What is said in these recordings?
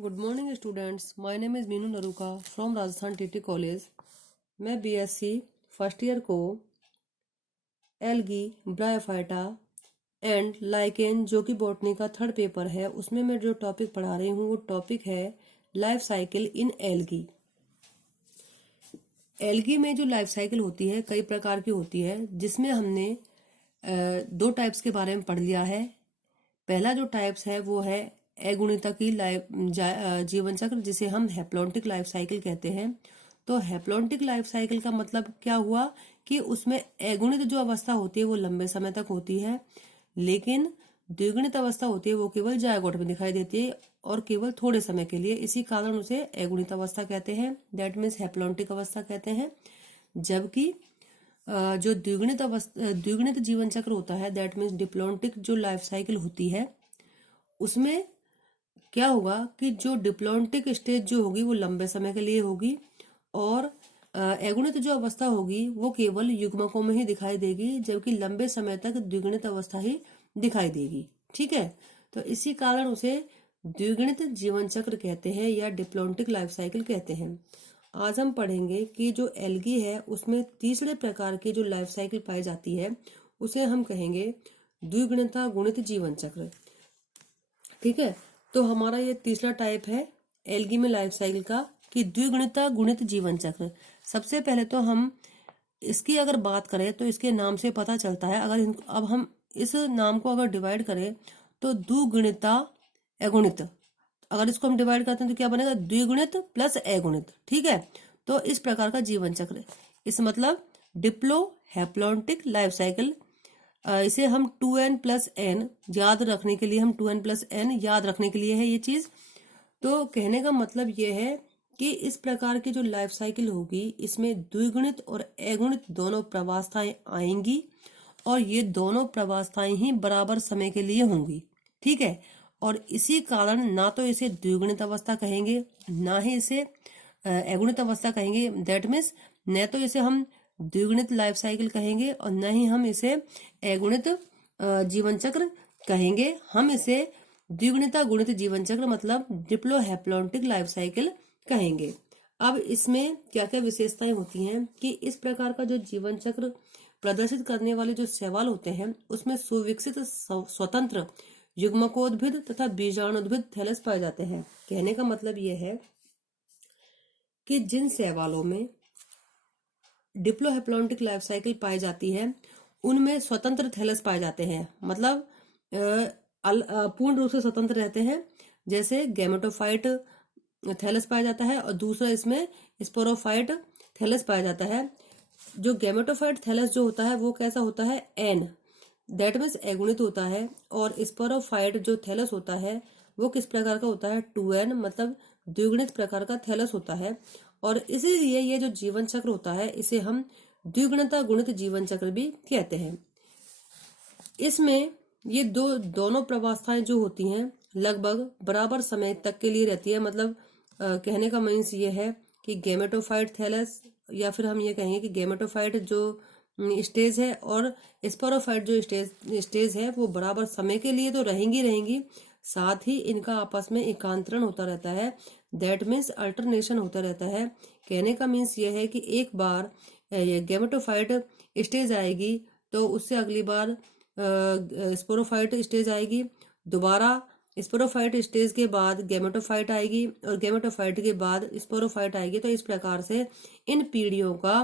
Good morning students, my name is Meenu Naruka from Rajasthan TT college. मैं BSc first year को algae, bryophyta and lichen जो कि botany का third paper है, उसमें मैं जो टॉपिक पढ़ा रही हूँ वो टॉपिक है life cycle in algae. Algae में जो लाइफ साइकिल होती है कई प्रकार की होती है, जिसमें हमने दो टाइप्स के बारे में पढ़ लिया है। पहला जो टाइप्स है वो है अगुणिता की जीवन चक्र, जिसे हम हैप्लॉन्टिक लाइफ साइकिल कहते हैं। तो हैप्लॉन्टिक लाइफ साइकिल का मतलब क्या हुआ कि उसमें अगुणित जो अवस्था होती है वो लंबे समय तक होती है, लेकिन द्विगुणित अवस्था होती है वो केवल जायगोट में दिखाई देती है और केवल थोड़े समय के लिए। इसी कारण उसे अगुणित अवस्था कहते हैं, दैट मीन्स हैप्लॉन्टिक अवस्था कहते हैं। जबकि जो द्विगुणित जीवन चक्र होता है, दैट मीन्स डिप्लॉन्टिक जो लाइफ साइकिल होती है, उसमें क्या होगा कि जो डिप्लॉन्टिक स्टेज जो होगी वो लंबे समय के लिए होगी और अगुणित जो अवस्था होगी वो केवल युग्मकों में ही दिखाई देगी, जबकि लंबे समय तक द्विगुणित अवस्था ही दिखाई देगी। ठीक है, तो इसी कारण उसे द्विगुणित जीवन चक्र कहते हैं या डिप्लॉन्टिक लाइफ साइकिल कहते हैं। आज हम पढ़ेंगे कि जो एल्गी है उसमें तीसरे प्रकार की जो लाइफ साइकिल पाई जाती है उसे हम कहेंगे द्विगुणिता गुणित जीवन चक्र। ठीक है, तो हमारा ये तीसरा टाइप है एल्गी में लाइफ साइकिल का कि द्विगुणिता गुणित जीवन चक्र। सबसे पहले तो हम इसकी अगर बात करें तो इसके नाम से पता चलता है। अब हम इस नाम को अगर डिवाइड करें तो द्विगुणिता अगुणित, अगर इसको हम डिवाइड करते हैं तो क्या बनेगा, द्विगुणित प्लस अगुणित। ठीक है, तो इस प्रकार का जीवन चक्र, इस मतलब डिप्लो हैप्लॉन्टिक लाइफ साइकिल। इसे हम 2n+n याद रखने के लिए, हम 2n+n याद रखने के लिए है ये चीज। तो कहने का मतलब ये है कि इस प्रकार की जो लाइफ साइकिल होगी इसमें द्विगुणित और अगुणित दोनों प्रवास्थाएं आएंगी और ये दोनों प्रवास्थाएं ही बराबर समय के लिए होंगी। ठीक है, और इसी कारण ना तो इसे द्विगुणित अवस्था कहेंगे ना ही इसे अगुणित अवस्था कहेंगे। दैट मीन्स न तो इसे हम द्विगुणित लाइफ साइकिल कहेंगे और न ही हम इसे अगुणित जीवन चक्र कहेंगे। हम इसे द्विगुणिता गुणित जीवन चक्र मतलब डिप्लो हैप्लॉन्टिक लाइफ साइकिल कहेंगे। अब इसमें क्या क्या विशेषताएं होती हैं कि इस प्रकार का जो जीवन चक्र प्रदर्शित करने वाले जो शैवाल होते हैं उसमें सुविकसित स्वतंत्र युग्मकोद्भिद तथा बीजाणुद्भिद थैलस पाए जाते हैं। कहने का मतलब यह है कि जिन शैवालों में डिप्लोहैप्लॉन्टिक लाइफ साइकिल पाई जाती है उनमें स्वतंत्र थैलस पाए जाते हैं, मतलब पूर्ण रूप से स्वतंत्र रहते हैं। जैसे गैमेटोफाइट थैलस पाया जाता है और दूसरा इसमें स्पोरोफाइट थैलस पाया जाता है। जो गैमेटोफाइट थैलस जो होता है वो कैसा होता है, एन, दैट मीन्स अगुणित होता है। और स्पोरोफाइट जो थैलस होता है वो किस प्रकार का होता है, 2n, मतलब द्विगुणित प्रकार का थैलस होता है। और इसीलिए ये जो जीवन चक्र होता है इसे हम द्विगुणिता गुणित जीवन चक्र भी कहते हैं। इसमें ये दोनों प्रवास्थाएं जो होती हैं लगभग बराबर समय तक के लिए रहती है। मतलब कहने का मीन्स ये है कि गैमेटोफाइट थैलस, या फिर हम ये कहेंगे कि गैमेटोफाइट जो स्टेज है और स्पोरोफाइट जो स्टेज है वो बराबर समय के लिए तो रहेंगी, साथ ही इनका आपस में एकांतरण होता रहता है। दैट मीन्स अल्टरनेशन होता रहता है। कहने का मीन्स ये है कि एक बार गैमेटोफाइट स्टेज आएगी तो उससे अगली बार स्पोरोफाइट स्टेज आएगी, दोबारा स्पोरोफाइट स्टेज के बाद गैमेटोफाइट आएगी और गैमेटोफाइट के बाद स्पोरोफाइट आएगी। तो इस प्रकार से इन पीढ़ियों का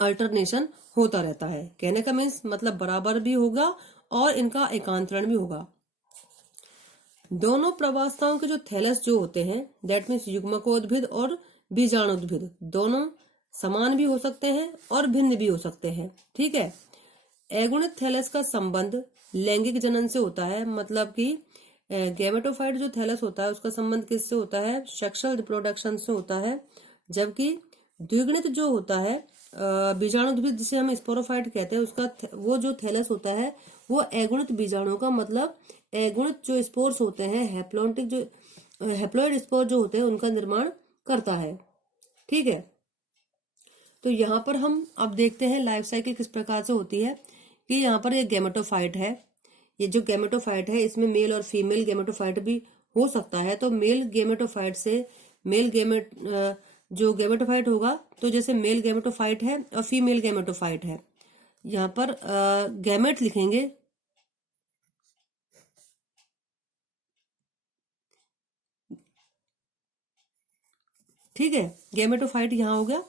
अल्टरनेशन होता रहता है। कहने का मीन्स मतलब बराबर भी होगा और इनका एकांतरण भी होगा। दोनों प्रवास्थाओं के जो थैलस जो होते हैं, दैट मीन्स युग्मकोद्भिद और बीजाणुद्भिद, दोनों समान भी हो सकते हैं और भिन्न भी हो सकते हैं। ठीक है, अगुणित थैलस का संबंध लैंगिक जनन से होता है, मतलब कि गैमेटोफाइट जो थैलस होता है उसका संबंध किससे होता है, सेक्सुअल रिप्रोडक्शन से होता है। जबकि द्विगुणित जो होता है बीजाणुद्भिद, जिसे हम स्पोरोफाइट कहते हैं, उसका वो जो थैलस होता है वो अगुणित बीजाणु का, मतलब अगुणित जो स्पोर्स होते हैं, हैप्लॉन्टिक जो हैप्लॉइड स्पोर जो होते हैं उनका निर्माण करता है। ठीक है, तो यहाँ पर हम अब देखते हैं लाइफ साइकिल किस प्रकार से होती है कि यहाँ पर ये गैमेटोफाइट है। ये जो गैमेटोफाइट है इसमें मेल और फीमेल गैमेटोफाइट भी हो सकता है। तो मेल गेमेटोफाइट से मेल गेमेट जो गेमेटोफाइट होगा, तो जैसे मेल गेमेटोफाइट है और फीमेल गेमेटोफाइट है, यहाँ पर गैमेट लिखेंगे, ठीक है। गैमेटोफाइट यहाँ हो गया।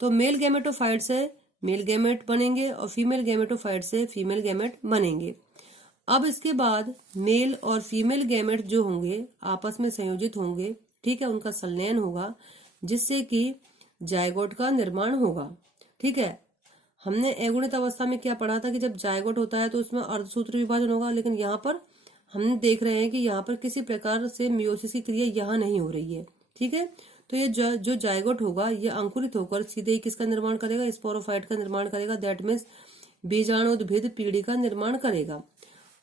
तो मेल गैमेटोफाइट से मेल गैमेट बनेंगे और फीमेल गैमेटोफाइट से फीमेल गैमेट बनेंगे। अब इसके बाद मेल और फीमेल गैमेट जो होंगे आपस में संयोजित होंगे, ठीक है, उनका संलयन होगा, जिससे कि जायगोट का निर्माण होगा, ठीक है। हमने अगुणित अवस्था में क्या पढ़ा था कि जब जायगोट होता है तो उसमें अर्धसूत्र विभाजन होगा, लेकिन यहाँ पर हम देख रहे हैं कि यहाँ पर किसी प्रकार से मियोसिस की क्रिया यहाँ नहीं हो रही है, ठीक है। तो ये जो जायगोट होगा ये अंकुरित होकर सीधे ही किसका निर्माण करेगा, स्पोरोफाइट का निर्माण करेगा, दैट मीन्स बीजाणुद्भिद पीढ़ी का निर्माण करेगा।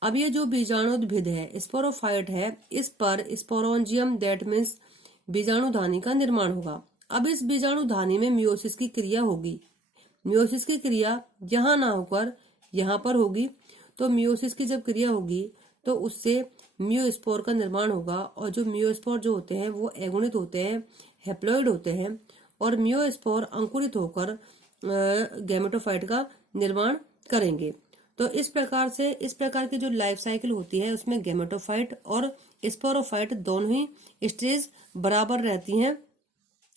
अब ये जो बीजाणुद्भिद है, स्पोरोफाइट है, इस पर स्पोरोंजियम दैट मीन्स बीजाणुधानी का निर्माण होगा। अब इस बीजाणुधानी में मियोसिस की क्रिया होगी। मियोसिस की क्रिया यहाँ ना होकर यहाँ पर होगी। तो मियोसिस की जब क्रिया होगी तो उससे मियोस्पोर का निर्माण होगा, और जो मियोस्पोर जो होते हैं वो अगुणित होते हैं, हैप्लॉइड होते हैं, और मियोस्पोर अंकुरित होकर गैमेटोफाइट का निर्माण करेंगे। तो इस प्रकार की जो लाइफ साइकिल होती है उसमें गैमेटोफाइट और स्पोरोफाइट दोनों ही स्टेज बराबर रहती हैं।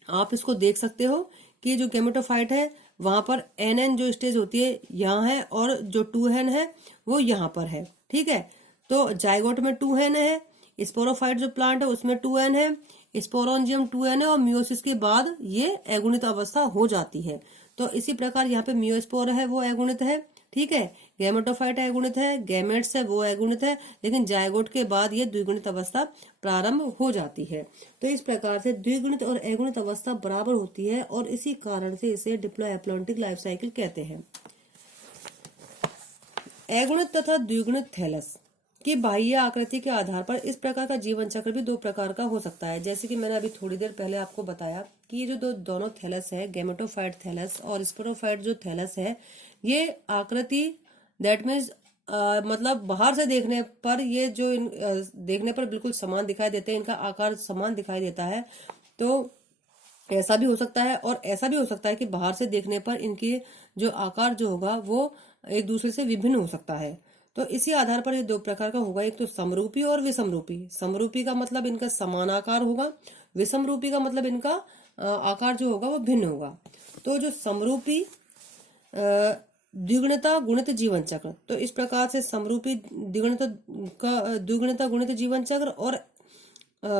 आप इसको देख सकते हो कि जो गैमेटोफाइट है वहां पर एन जो स्टेज होती है यहाँ है, और जो 2n है वो यहाँ पर है, ठीक है। तो जायगोट में 2n है, स्पोरोफाइट जो प्लांट है उसमें 2n है, स्पोरोंजियम 2n है, और मियोसिस के बाद ये अगुणित अवस्था हो जाती है। तो इसी प्रकार यहाँ पे मियोस्पोर है वो अगुणित है, ठीक है, गैमेटोफाइट अगुणित है, गैमेट्स है वो अगुणित है, लेकिन जायगोट के बाद ये द्विगुणित अवस्था प्रारंभ हो जाती है। तो इस प्रकार से द्विगुणित और अगुणित अवस्था बराबर होती है, और इसी कारण से इसे डिप्लोहैप्लॉन्टिक लाइफ साइकिल कहते हैं। अगुणित तथा द्विगुणित थैलस की बाह्य आकृति के आधार पर इस प्रकार का जीवन चक्र भी दो प्रकार का हो सकता है। जैसे कि मैंने अभी थोड़ी देर पहले आपको बताया कि ये जो दोनों थैलस है, गैमेटोफाइट थैलस और स्पोरोफाइट जो थैलस है, ये आकृति दैट मीन्स मतलब बाहर से देखने पर ये जो देखने पर बिल्कुल समान दिखाई देते हैं, इनका आकार समान दिखाई देता है। तो ऐसा भी हो सकता है, और ऐसा भी हो सकता है कि बाहर से देखने पर इनकी जो आकार जो होगा वो एक दूसरे से विभिन्न हो सकता है। तो इसी आधार पर ये दो प्रकार का होगा, एक तो समरूपी और विषमरूपी। समरूपी का मतलब इनका समान आकार होगा, विषमरूपी का मतलब इनका आकार जो होगा वो भिन्न होगा। तो जो समरूपी द्विगुणिता गुणित जीवन चक्र, तो इस प्रकार से समरूपी द्विगुणिता गुणित जीवन चक्र और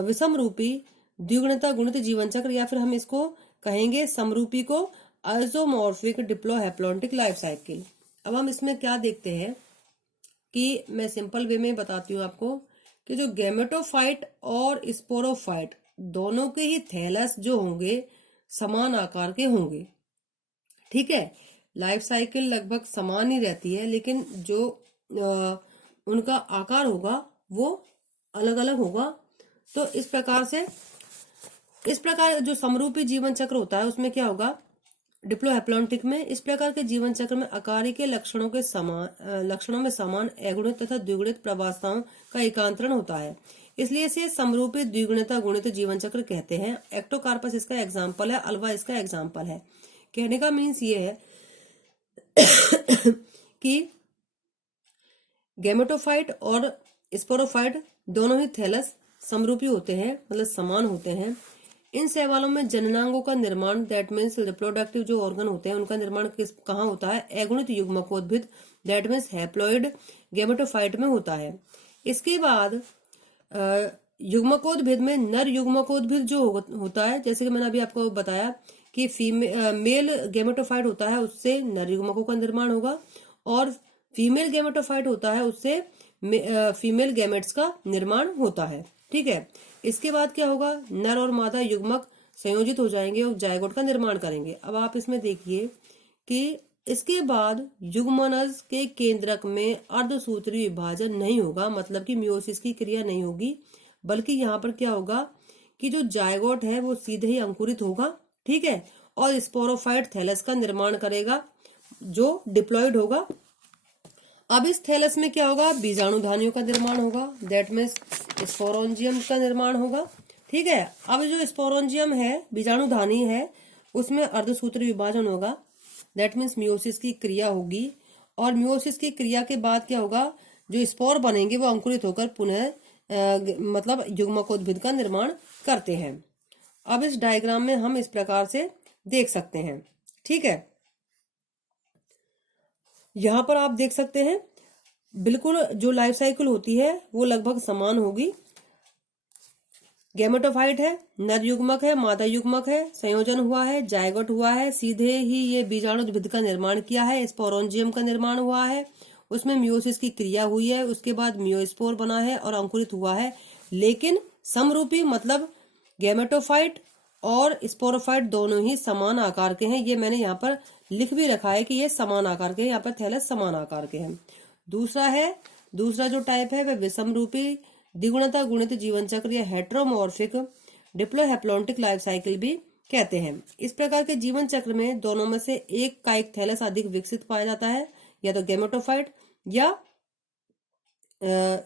विषमरूपी द्विगुणिता गुणित जीवन चक्र, या फिर हम इसको कहेंगे समरूपी को आइसोमॉर्फिक डिप्लोहैप्लॉन्टिक लाइफ साइकिल। अब हम इसमें क्या देखते हैं कि मैं सिंपल वे में बताती हूँ आपको कि जो गैमेटोफाइट और स्पोरोफाइट दोनों के ही थैलस जो होंगे समान आकार के होंगे, ठीक है। लाइफ साइकिल लगभग समान ही रहती है, लेकिन जो उनका आकार होगा वो अलग अलग होगा। तो इस प्रकार जो समरूपी जीवन चक्र होता है उसमें क्या होगा, डिप्लोहैप्लॉन्टिक में इस प्रकार के जीवन चक्र में आकारिक के लक्षणों में समान अगुणित तथा द्विगुणित प्रवासताओं का एकांतरण होता है, इसलिए इसे समरूपी द्विगुणिता गुणित जीवन चक्र कहते हैं। एक्टोकार्पस इसका एग्जाम्पल है, अल्वा इसका एग्जाम्पल है। कहने का मीन्स ये है कि गैमेटोफाइट और स्पोरोफाइट दोनों ही थैलस समरूपी होते हैं, मतलब समान होते हैं। इन शैवालों में जननांगों का निर्माण दैट मीन्स रिप्रोडक्टिव जो ऑर्गन होते हैं उनका निर्माण कहाँ होता है, अगुणित युग्मकोद्भिद दैट मीन्स हैप्लॉइड गैमेटोफाइट में होता है। इसके बाद युग्मकोद्भिद में नर युग्मकोद्भिद जो होता है, जैसे कि मैंने अभी आपको बताया कि मेल गैमेटोफाइट होता है उससे नर युग्मकों का निर्माण होगा, और फीमेल गैमेटोफाइट होता है उससे फीमेल गैमेट्स का निर्माण होता है, ठीक है। इसके बाद क्या होगा, नर और मादा युग्मक संयोजित हो जाएंगे और जायगोट का निर्माण करेंगे। अब आप इसमें देखिए कि इसके बाद युग्मनज के केंद्रक में अर्धसूत्री विभाजन नहीं होगा, मतलब कि मियोसिस की क्रिया नहीं होगी, बल्कि यहाँ पर क्या होगा कि जो जायगोट है वो सीधे ही अंकुरित होगा, ठीक है, और स्पोरोफाइट थैलस का निर्माण करेगा जो डिप्लॉइड होगा। अब इस थैलस में क्या होगा, बीजाणुधानियों का निर्माण होगा, दैट मीन्स स्पोरोंजियम का निर्माण होगा। ठीक है, अब जो स्पोरोंजियम है, बीजाणुधानी है, उसमें अर्धसूत्री विभाजन होगा, दैट मीन्स मियोसिस की क्रिया होगी। और मियोसिस की क्रिया के बाद क्या होगा, जो स्पोर बनेंगे वो अंकुरित होकर पुनः मतलब युग्मकोद्भिद का निर्माण करते हैं। अब इस डायग्राम में हम इस प्रकार से देख सकते हैं। ठीक है, यहां पर आप देख सकते हैं बिल्कुल जो लाइफ साइकिल होती है वो लगभग समान होगी। गैमेटोफाइट है, नर युग्मक है, मादा युग्मक है, संयोजन हुआ है, जायगोट हुआ है, सीधे ही ये बीजाणुद्भिद का निर्माण किया है, स्पोरोंजियम का निर्माण हुआ है, उसमें मियोसिस की क्रिया हुई है, उसके बाद मियोस्पोर बना है और अंकुरित हुआ है। लेकिन समरूपी मतलब गैमेटोफाइट और स्पोरोफाइट दोनों ही समान आकार के हैं। ये मैंने यहाँ पर लिख भी रखा है कि ये समान आकार के हैं, यहाँ पर थैलस समान आकार के हैं। दूसरा जो टाइप है वह विषम रूपी द्विगुणता गुणित जीवन चक्र या हेट्रोमॉर्फिक डिप्लोहेप्लॉन्टिक लाइफ साइकिल भी कहते हैं। इस प्रकार के जीवन चक्र में दोनों में से एक कायिक थैलस अधिक विकसित पाया जाता है, या तो गैमेटोफाइट या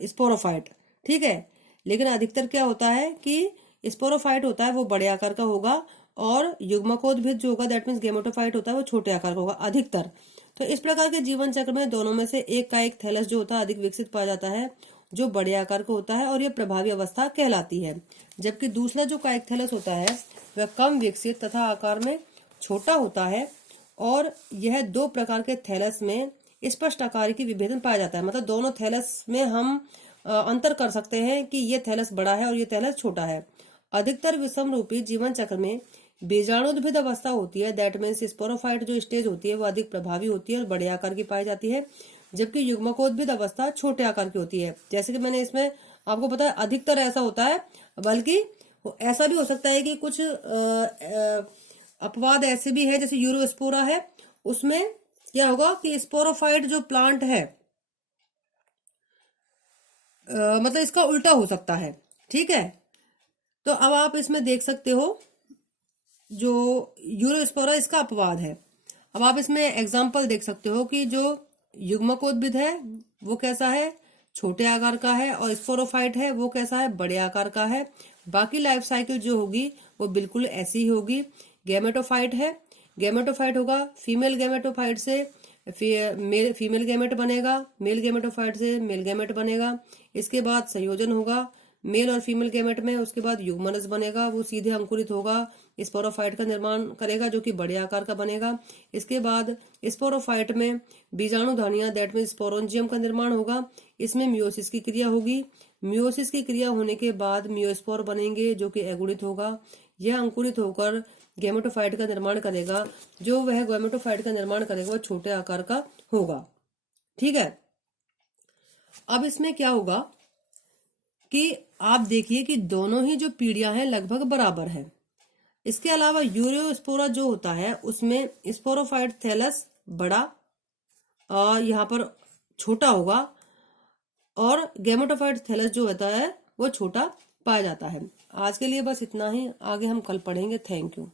स्पोरोफाइट। ठीक है, लेकिन अधिकतर क्या होता है कि स्पोरोफाइट होता है वो बड़े आकार का होगा, और युग्मकोद्भिद जो होगा दैट मीन्स गैमेटोफाइट होता है वो छोटे आकार का होगा अधिकतर। तो इस प्रकार के जीवन चक्र में दोनों में से एक कायिक थैलस जो होता है अधिक विकसित पाया जाता है, जो बड़े आकार का होता है, और ये प्रभावी अवस्था कहलाती है। जबकि दूसरा जो कायिक थैलस होता है वह कम विकसित तथा आकार में छोटा होता है, और यह दो प्रकार के थैलस में स्पष्ट आकार की विभेदन पाया जाता है। मतलब दोनों थैलस में हम अंतर कर सकते हैं कि ये थैलस बड़ा है और ये थैलस छोटा है। अधिकतर विषम रूपी जीवन चक्र में बीजाणुद्भिद अवस्था होती है, दैट मीन्स स्पोरोफाइट जो स्टेज होती है वो अधिक प्रभावी होती है और बड़े आकार की पाई जाती है, जबकि युग्मकोद्भिद अवस्था छोटे आकार की होती है। जैसे कि मैंने इसमें आपको बताया अधिकतर ऐसा होता है, बल्कि ऐसा भी हो सकता है कि कुछ अपवाद ऐसे भी है, जैसे यूरोस्पोरा है, उसमें क्या होगा कि स्पोरोफाइट जो प्लांट है मतलब इसका उल्टा हो सकता है। ठीक है, तो अब आप इसमें देख सकते हो जो यूरोस्पोरा इसका अपवाद है। अब आप इसमें एग्जाम्पल देख सकते हो कि जो युग्मकोद्भिद है वो कैसा है, छोटे आकार का है, और स्पोरोफाइट है वो कैसा है, बड़े आकार का है। बाकी लाइफ साइकिल जो होगी वो बिल्कुल ऐसी ही होगी। गैमेटोफाइट है, गैमेटोफाइट होगा, फीमेल गैमेटोफाइट से फीमेल गैमेट बनेगा, मेल गैमेटोफाइट से मेल गैमेट बनेगा। इसके बाद संयोजन होगा मेल और फीमेल गैमेट में, उसके बाद युग्मनस बनेगा, वो सीधे अंकुरित होगा, स्पोरोफाइट का निर्माण करेगा जो कि बड़े आकार का बनेगा। इसके बाद स्पोरोफाइट में बीजाणुधानियां दैट मीन्स स्पोरोंजियम का निर्माण होगा, इसमें मियोसिस की क्रिया होगी। मियोसिस की क्रिया होने के बाद मियोस्पोर बनेंगे जो कि अगुणित होगा। यह अंकुरित होकर गैमेटोफाइट का निर्माण करेगा, जो वह गैमेटोफाइट का निर्माण करेगा वो छोटे आकार का होगा। ठीक है, अब इसमें क्या होगा कि आप देखिए कि दोनों ही जो पीढ़ियां हैं लगभग बराबर है। इसके अलावा यूरोस्पोरा जो होता है उसमें स्पोरोफाइट थैलस बड़ा और यहाँ पर छोटा होगा, और गैमेटोफाइट थैलस जो होता है वो छोटा पाया जाता है। आज के लिए बस इतना ही, आगे हम कल पढ़ेंगे। Thank you.